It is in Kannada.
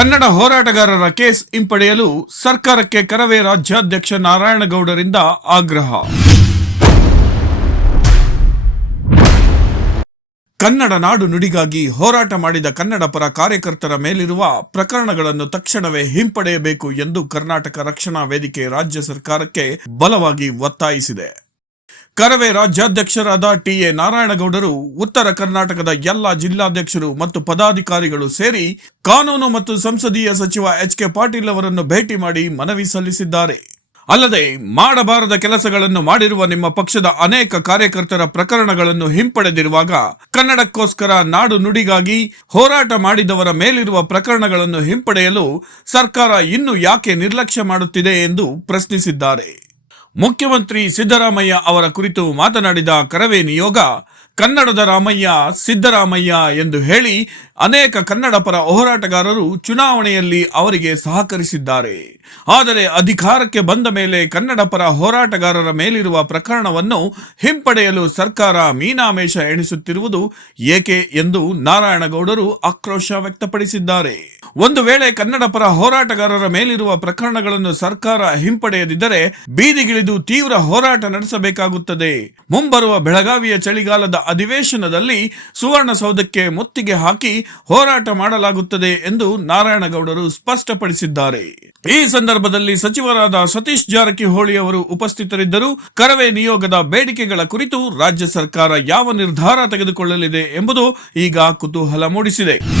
ಕನ್ನಡ ಹೋರಾಟಗಾರರ ಕೇಸ್ ಹಿಂಪಡೆಯಲು ಸರ್ಕಾರಕ್ಕೆ ಕರವೇ ರಾಜ್ಯಾಧ್ಯಕ್ಷ ನಾರಾಯಣಗೌಡರಿಂದ ಆಗ್ರಹ. ಕನ್ನಡ ನಾಡು ನುಡಿಗಾಗಿ ಹೋರಾಟ ಮಾಡಿದ ಕನ್ನಡ ಪರ ಕಾರ್ಯಕರ್ತರ ಮೇಲಿರುವ ಪ್ರಕರಣಗಳನ್ನು ತಕ್ಷಣವೇ ಹಿಂಪಡೆಯಬೇಕು ಎಂದು ಕರ್ನಾಟಕ ರಕ್ಷಣಾ ವೇದಿಕೆ ರಾಜ್ಯ ಸರ್ಕಾರಕ್ಕೆ ಬಲವಾಗಿ ಒತ್ತಾಯಿಸಿದೆ. ಕರವೇ ರಾಜ್ಯಾಧ್ಯಕ್ಷರಾದ ಟಿಎ ನಾರಾಯಣಗೌಡರು ಉತ್ತರ ಕರ್ನಾಟಕದ ಎಲ್ಲ ಜಿಲ್ಲಾಧ್ಯಕ್ಷರು ಮತ್ತು ಪದಾಧಿಕಾರಿಗಳು ಸೇರಿ ಕಾನೂನು ಮತ್ತು ಸಂಸದೀಯ ಸಚಿವ ಎಚ್ ಕೆ ಪಾಟೀಲ್ ಅವರನ್ನು ಭೇಟಿ ಮಾಡಿ ಮನವಿ ಸಲ್ಲಿಸಿದ್ದಾರೆ. ಅಲ್ಲದೆ ಮಾಡಬಾರದ ಕೆಲಸಗಳನ್ನು ಮಾಡಿರುವ ನಿಮ್ಮ ಪಕ್ಷದ ಅನೇಕ ಕಾರ್ಯಕರ್ತರ ಪ್ರಕರಣಗಳನ್ನು ಹಿಂಪಡೆದಿರುವಾಗ ಕನ್ನಡಕ್ಕೋಸ್ಕರ ನಾಡು ನುಡಿಗಾಗಿ ಹೋರಾಟ ಮಾಡಿದವರ ಮೇಲಿರುವ ಪ್ರಕರಣಗಳನ್ನು ಹಿಂಪಡೆಯಲು ಸರ್ಕಾರ ಇನ್ನು ಯಾಕೆ ನಿರ್ಲಕ್ಷ್ಯ ಮಾಡುತ್ತಿದೆ ಎಂದು ಪ್ರಶ್ನಿಸಿದ್ದಾರೆ. ಮುಖ್ಯಮಂತ್ರಿ ಸಿದ್ದರಾಮಯ್ಯ ಅವರ ಕುರಿತು ಮಾತನಾಡಿದ ಕರವೇ ನಿಯೋಗ, ಕನ್ನಡದ ರಾಮಯ್ಯ, ಸಿದ್ದರಾಮಯ್ಯ ಎಂದು ಹೇಳಿ ಅನೇಕ ಕನ್ನಡ ಪರ ಹೋರಾಟಗಾರರು ಚುನಾವಣೆಯಲ್ಲಿ ಅವರಿಗೆ ಸಹಕರಿಸಿದ್ದಾರೆ. ಆದರೆ ಅಧಿಕಾರಕ್ಕೆ ಬಂದ ಮೇಲೆ ಕನ್ನಡ ಪರ ಹೋರಾಟಗಾರರ ಮೇಲಿರುವ ಪ್ರಕರಣವನ್ನು ಹಿಂಪಡೆಯಲು ಸರ್ಕಾರ ಮೀನಾಮೇಷ ಎಣಿಸುತ್ತಿರುವುದು ಏಕೆ ಎಂದು ನಾರಾಯಣಗೌಡರು ಆಕ್ರೋಶ ವ್ಯಕ್ತಪಡಿಸಿದ್ದಾರೆ. ಒಂದು ವೇಳೆ ಕನ್ನಡ ಪರ ಹೋರಾಟಗಾರರ ಮೇಲಿರುವ ಪ್ರಕರಣಗಳನ್ನು ಸರ್ಕಾರ ಹಿಂಪಡೆಯದಿದ್ದರೆ ಬೀದಿಗಿಳಿದು ತೀವ್ರ ಹೋರಾಟ ನಡೆಸಬೇಕಾಗುತ್ತದೆ. ಮುಂಬರುವ ಬೆಳಗಾವಿಯ ಚಳಿಗಾಲದ ಅಧಿವೇಶನದಲ್ಲಿ ಸುವರ್ಣಸೌಧಕ್ಕೆ ಮುತ್ತಿಗೆ ಹಾಕಿ ಹೋರಾಟ ಮಾಡಲಾಗುತ್ತದೆ ಎಂದು ನಾರಾಯಣಗೌಡರು ಸ್ಪಷ್ಟಪಡಿಸಿದ್ದಾರೆ. ಈ ಸಂದರ್ಭದಲ್ಲಿ ಸಚಿವರಾದ ಸತೀಶ್ ಜಾರಕಿಹೊಳಿ ಅವರು ಉಪಸ್ಥಿತರಿದ್ದರು ಕರವೇ ನಿಯೋಗದ ಬೇಡಿಕೆಗಳ ಕುರಿತು ರಾಜ್ಯ ಸರ್ಕಾರ ಯಾವ ನಿರ್ಧಾರ ತೆಗೆದುಕೊಳ್ಳಲಿದೆ ಎಂಬುದು ಈಗ ಕುತೂಹಲ ಮೂಡಿಸಿದೆ.